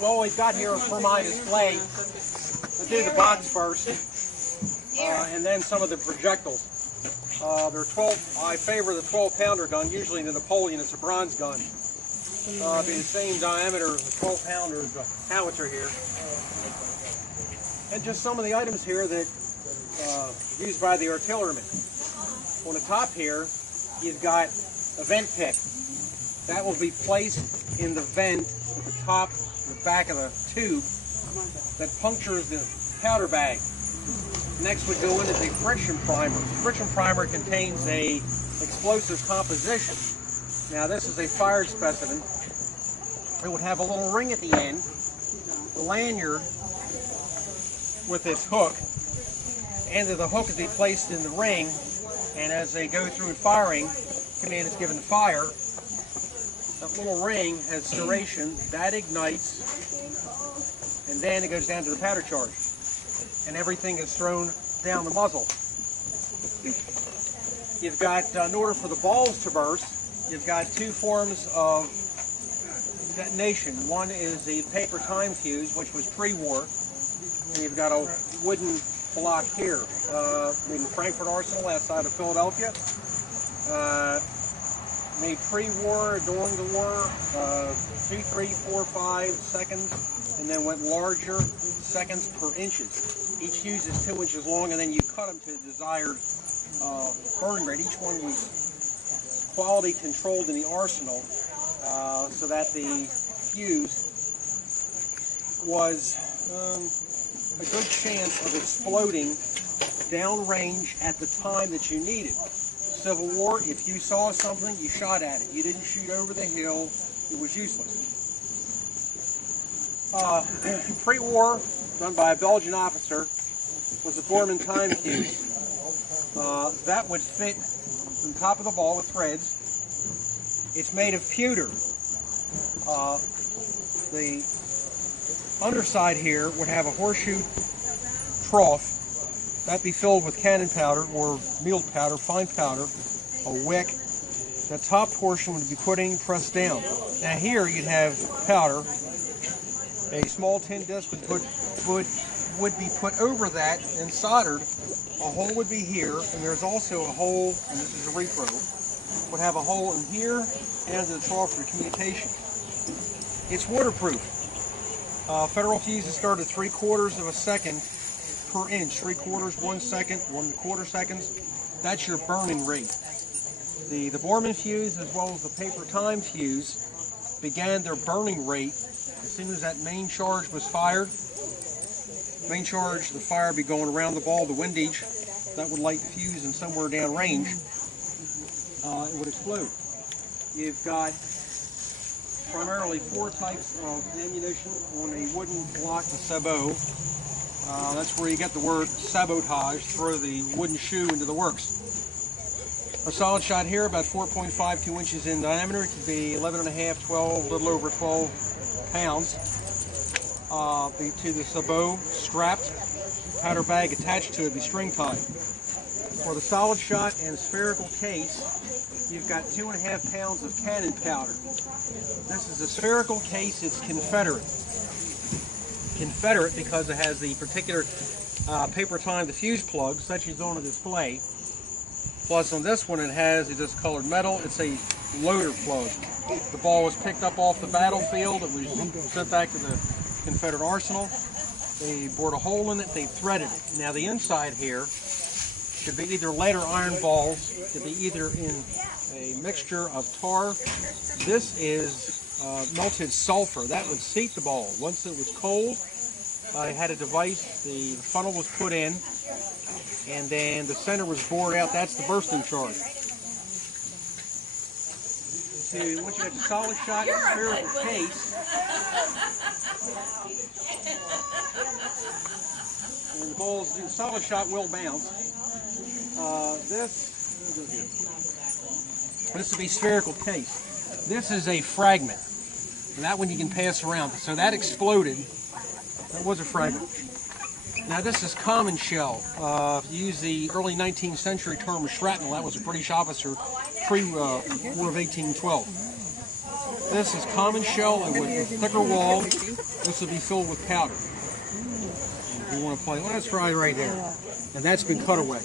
Well, we've got here for my display. Let's do the box first, and then some of the projectiles. They're 12. I favor the 12-pounder gun. Usually the Napoleon, it's a bronze gun. Be the same diameter as the 12-pounder howitzer here. And just some of the items here that used by the artillerymen. On the top here, you've got a vent pick. That will be placed in the vent at the top, the back of the tube that punctures the powder bag. Next would go in is a friction primer. The friction primer contains a explosive composition. Now this is a fired specimen. It would have a little ring at the end, the lanyard with its hook. The end of the hook is to be placed in the ring, and as they go through firing, command is given to fire. That little ring has serration, that ignites, and then it goes down to the powder charge. And everything is thrown down the muzzle. You've got, in order for the balls to burst, you've got two forms of detonation. One is the paper time fuse, which was pre-war, and you've got a wooden block here. In Frankfurt Arsenal outside of Philadelphia. Made pre-war, during the war, 2, 3, 4, 5 seconds, and then went larger seconds per inches. Each fuse is 2 inches long, and then you cut them to the desired burn rate. Each one was quality controlled in the arsenal, so that the fuse was a good chance of exploding downrange at the time that you needed. Civil War, if you saw something, you shot at it. You didn't shoot over the hill, it was useless. Pre-war, done by a Belgian officer, was a Borman time fuse. That would fit on top of the ball with threads. It's made of pewter. The underside here would have a horseshoe trough. That'd be filled with cannon powder or meal powder, fine powder, a wick. The top portion would be put in, pressed down. Now here you'd have powder. A small tin disc would be put over that and soldered. A hole would be here, and there's also a hole, and this is a repro, would have a hole in here and the trough for communication. It's waterproof. Federal fuses start at 3/4 of a second per inch. 3/4, 1 second, 1/4 seconds. That's your burning rate. The Borman fuse, as well as the paper time fuse, began their burning rate as soon as that main charge was fired. Main charge, the fire would be going around the ball, the windage, that would light the fuse, and somewhere down range, it would explode. You've got primarily 4 types of ammunition on a wooden block of sabot. That's where you get the word sabotage, throw the wooden shoe into the works. A solid shot here, about 4.52 inches in diameter. It could be 11.5, 12, a little over 12 pounds. To the sabot, strapped, powder bag attached to it, be string tied. For the solid shot and spherical case, you've got 2.5 pounds of cannon powder. This is a spherical case, it's Confederate. Confederate because it has the particular paper time, the fuse plugs, such as on a display. Plus on this one it has a discolored metal, it's a loader plug. The ball was picked up off the battlefield, it was sent back to the Confederate arsenal. They bored a hole in it, they threaded it. Now the inside here should be either lead or iron balls, could be either in a mixture of tar. This is melted sulfur. That would seat the ball. Once it was cold, I had a device, the funnel was put in, and then the center was bored out. That's the bursting charge. So once you got the solid shot spherical case, and the balls, the solid shot will bounce. This will be spherical case. This is a fragment. And that one you can pass around. So that exploded. That was a fragment. Now this is common shell. If you use the early 19th century term shrapnel, that was a British officer pre-war of 1812. This is common shell and with a thicker wall. This will be filled with powder. If you want to play, well, that's right there. And that's been cut away.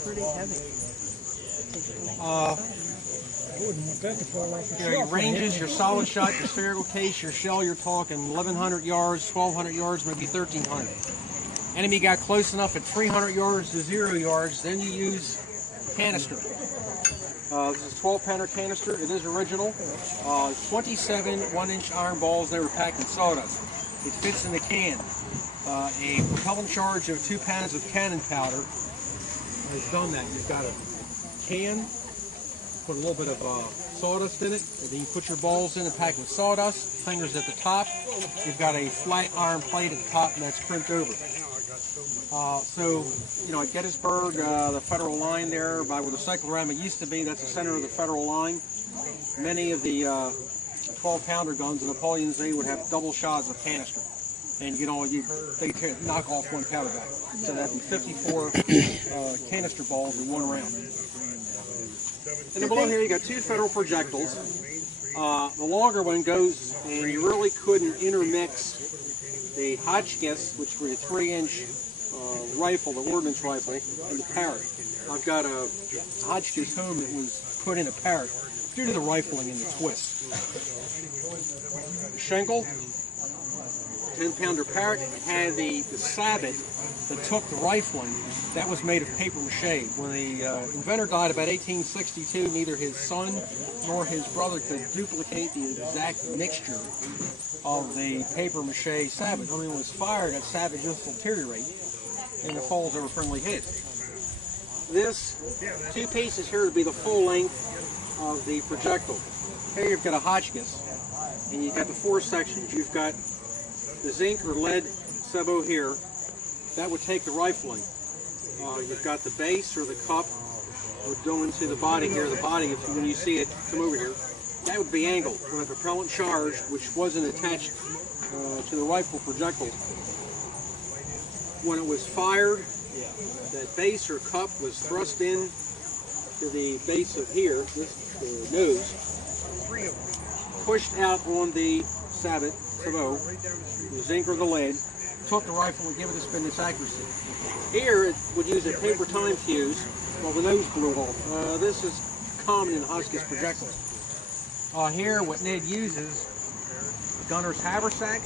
Your ranges, your solid shot, your spherical case, your shell, you're talking 1,100 yards, 1,200 yards, maybe 1,300. Enemy got close enough at 300 yards to 0 yards, then you use canister. This is a 12-pounder canister. It is original. 27 1-inch iron balls. They were packed in sawdust. It fits in the can. A propellant charge of 2 pounds of Canon powder has done that. You've got a can, put a little bit of sawdust in it, and then you put your balls in and pack with sawdust, fingers at the top. You've got a flat iron plate at the top, and that's crimped over. So, you know, at Gettysburg, the federal line there, by where the cyclorama used to be, that's the center of the federal line. Many of the 12-pounder guns in Napoleon's day would have double shots of canister. And you know, they knock off one powder bag. So that'd be 54 canister balls in one round. And then below here you got 2 federal projectiles. The longer one goes, and you really couldn't intermix the Hotchkiss, which was a 3-inch rifle, the ordnance rifle, and the Parrot. I've got a Hotchkiss home that was put in a Parrot due to the rifling and the twist. Schenkel, 10-pounder Parrot, had the sabot that took the rifling. That was made of paper mache. When the inventor died about 1862, neither his son nor his brother could duplicate the exact mixture of the paper mache sabot. I mean, when it was fired, that sabot just will deteriorate and it falls over friendly heads. This 2 pieces here would be the full length of the projectile. Here you've got a Hotchkiss, and you've got the 4 sections. You've got the zinc or lead sabot here. That would take the rifling. You've got the base or the cup would go into the body here. The body, when you see it come over here, that would be angled. When a propellant charge, which wasn't attached to the rifle projectile, when it was fired, that base or cup was thrust in to the base of here, this nose, pushed out on the sabot, the zinc or the lead, took the rifle and give it a spin its accuracy. Here it would use a paper time fuse while the nose blew off. This is common in Hotchkiss projectiles. Here what Ned uses, gunner's haversack.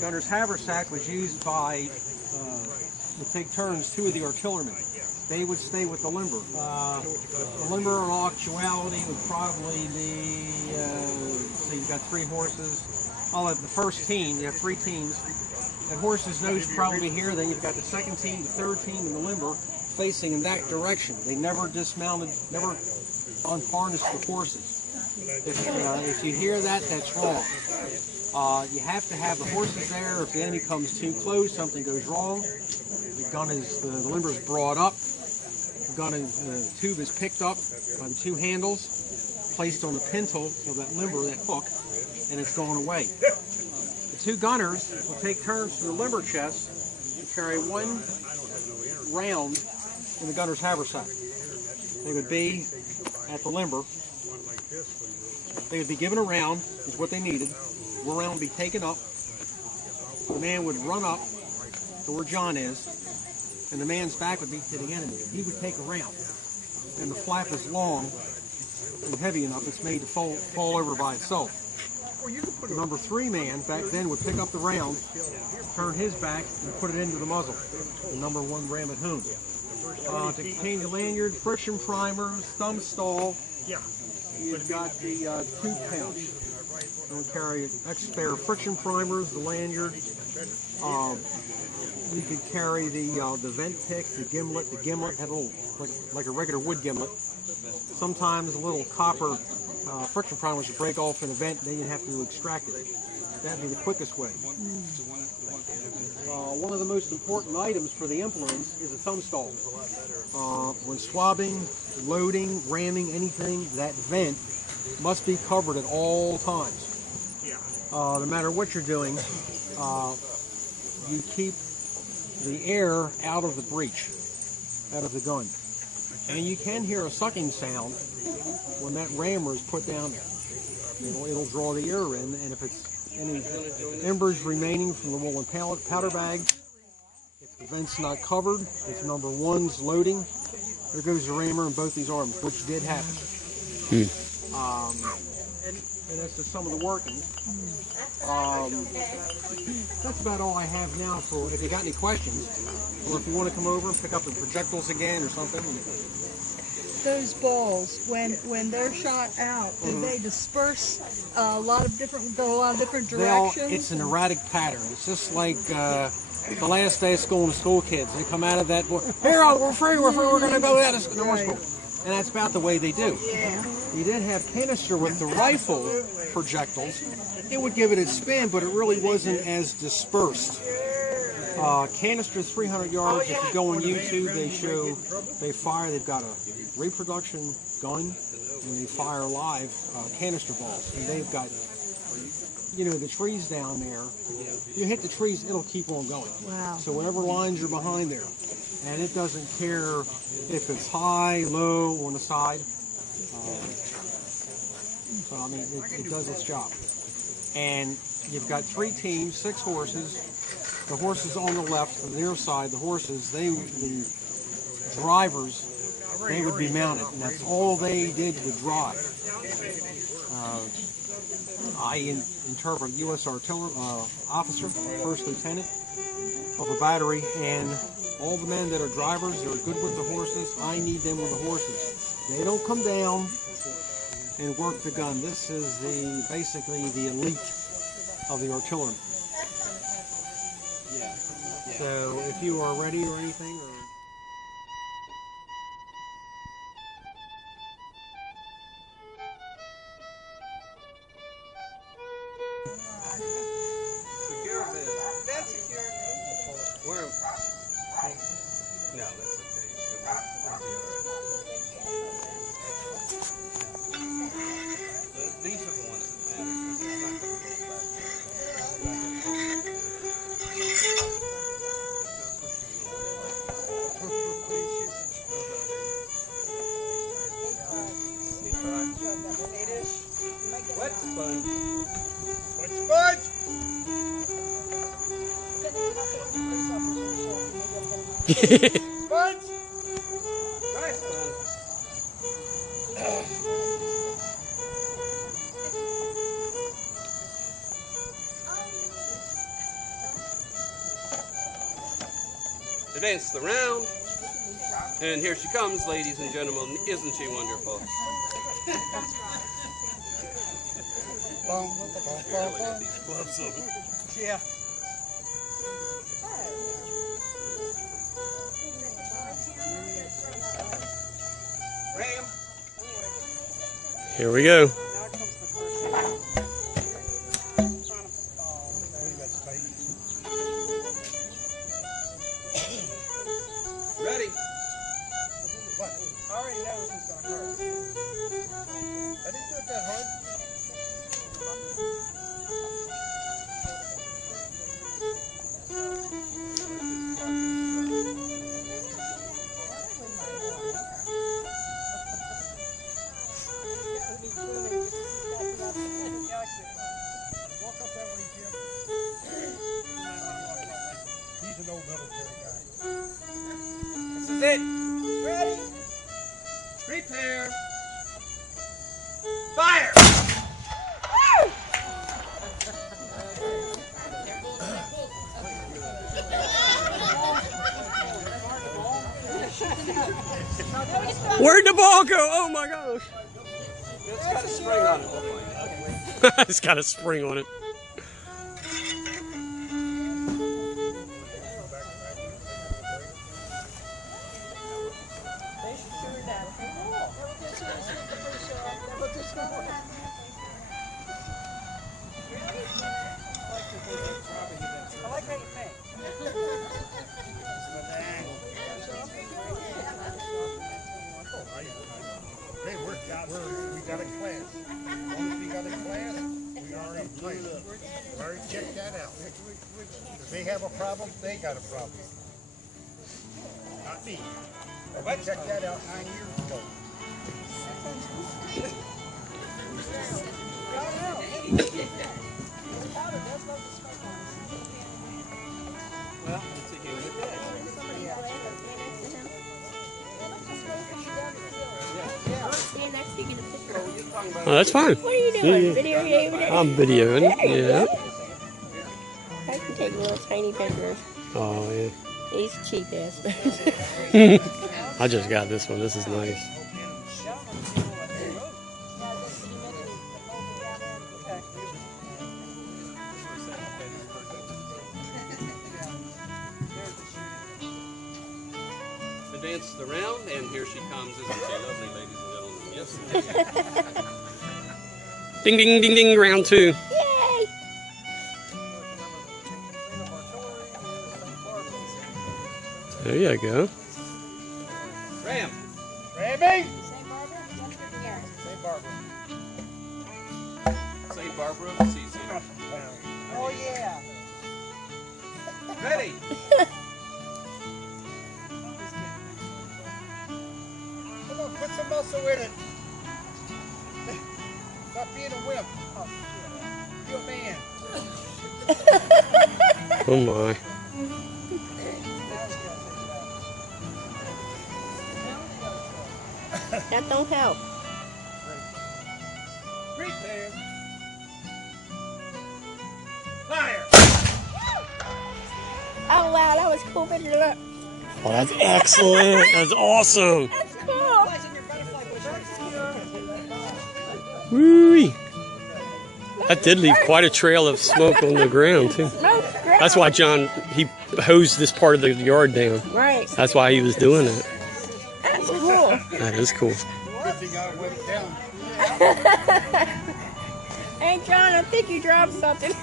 Gunner's haversack was used by, to take turns, 2 of the artillerymen. They would stay with the limber. The limber in all actuality would probably be, so you've got 3 horses. I'll have the first team, you have 3 teams. That horse's nose probably here, then you've got the 2nd team, the 3rd team, and the limber facing in that direction. They never dismounted, never unharnessed the horses. If you hear that, that's wrong. You have to have the horses there. If the enemy comes too close, something goes wrong. The gun is, the limber is brought up. The gun is, the tube is picked up by the 2 handles, placed on the pintle of that limber, that hook, and it's going away. The 2 gunners will take turns to the limber chest and carry 1 round in the gunner's haversack. They would be at the limber. They would be given a round, is what they needed. 1 round would be taken up. The man would run up to where John is, and the man's back would be to the enemy. He would take a round, and the flap is long and heavy enough it's made to fall over by itself. The number 3 man back then would pick up the round, turn his back, and put it into the muzzle. The number 1 ram at home. To contain the lanyard, friction primers, thumb stall. You've got the tube pouch. We'll carry extra spare friction primers, the lanyard. You could carry the vent pick, the gimlet. The gimlet had a little, like a regular wood gimlet. Sometimes a little copper friction primers would break off in a vent, then you'd have to extract it. That'd be the quickest way. One of the most important items for the implements is a thumb stall. When swabbing, loading, ramming anything, that vent must be covered at all times. No matter what you're doing, you keep the air out of the breech, out of the gun. And you can hear a sucking sound when that rammer is put down there. It'll draw the air in, and if it's any embers remaining from the woolen powder bag, if the vent's not covered, if number one's loading, there goes the rammer in both these arms, which did happen. And that's just some of the workings. That's about all I have now for if you got any questions, or if you want to come over and pick up the projectiles again or something. Those balls, when they're shot out, do they disperse a lot of different directions? It's an erratic pattern. It's just like the last day of school and the school kids. They come out of that, here, we're free, we're going to go out of school. And that's about the way they do. You did have canister with the rifle projectiles. It would give it its spin, but it really wasn't as dispersed. Canister 300 yards, if you go on YouTube, they fire, they've got a reproduction gun, and they fire live canister balls. And they've got, the trees down there. You hit the trees, it'll keep on going. Wow. So whatever lines you're behind there, and it doesn't care if it's high, low, on the side. So, I mean, it does its job. And you've got 3 teams, 6 horses. The horses on the left, on the near side, the horses, the drivers, they would be mounted. And that's all they did was drive. I interpret U.S. artillery officer, first lieutenant of a battery, and all the men that are drivers, they're good with the horses. I need them with the horses. They don't come down and work the gun. This is basically the elite of the artillery. Yeah. So if you are ready or anything, or secure this. That's secure. Where? No, that's okay. We'll be all right. These are the ones that matter because it's not going to go back. What sponge? What sponge? Sponge? Dry sponge. Advance the round. And here she comes, ladies and gentlemen. Isn't she wonderful? Look at these gloves on. yeah. Ram. Here we go. Ready. What? I already know who's going to hurt. I didn't do it that hard. Walk up that way, Jim. He's an old military guy. This is it. Ready. Prepare. Fire. Where'd the ball go? Oh my gosh. It's got a spring on it. It's got a spring on it. I like how you think. Hey, we got a class. As long as we got a class, we already played. We already checked that out. If they have a problem, they got a problem. Not me. We checked that out 9 years ago. Well, it's a human thing. Stand next to you, get a picture. Oh, that's fine. What are you doing? Videoing it? I'm videoing. There you Yeah. go. I can take little tiny pictures. Oh yeah. These cheap bastards. I just got this one. This is nice. Advance the round, and here she comes. Isn't she lovely, ladies and gentlemen? Yes, indeed. Ding ding ding ding. Round 2. Yay! There you go. Ram. Rammy! St. Barbara of the Sea. Oh, yeah. Ready. Come on, put some muscle in it. Stop being a wimp. You a man. Oh my. That don't help. Prepare. Fire! Oh wow, that was cool. Picture. Look. Oh, that's excellent. That's awesome. That's cool. Woo! That did leave quite a trail of smoke on the ground too. Smoke, That's why John, he hosed this part of the yard down. Right. That's why he was doing it. That's cool. That is cool. Good thing I went down. Hey John, I think you dropped something.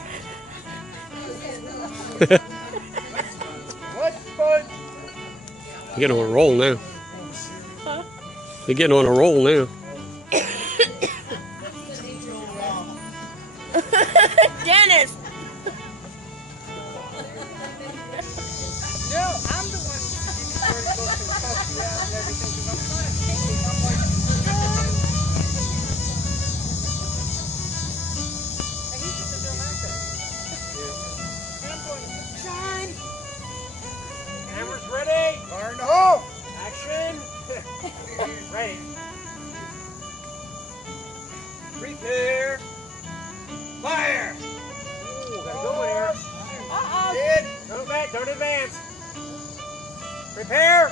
What fun? You're getting on a roll now. Huh? You're getting on a roll now. Dennis. No, I'm the one who's very close to cuss you out and everything because I'm trying to take it. I'm like, and he's just a dumb actor. And I'm going, John! Cameras ready! Fire in the hole! Action! Ready. Prepare! Fire! Ooh, gotta go in here. Uh-oh. Kid, don't advance. Prepare.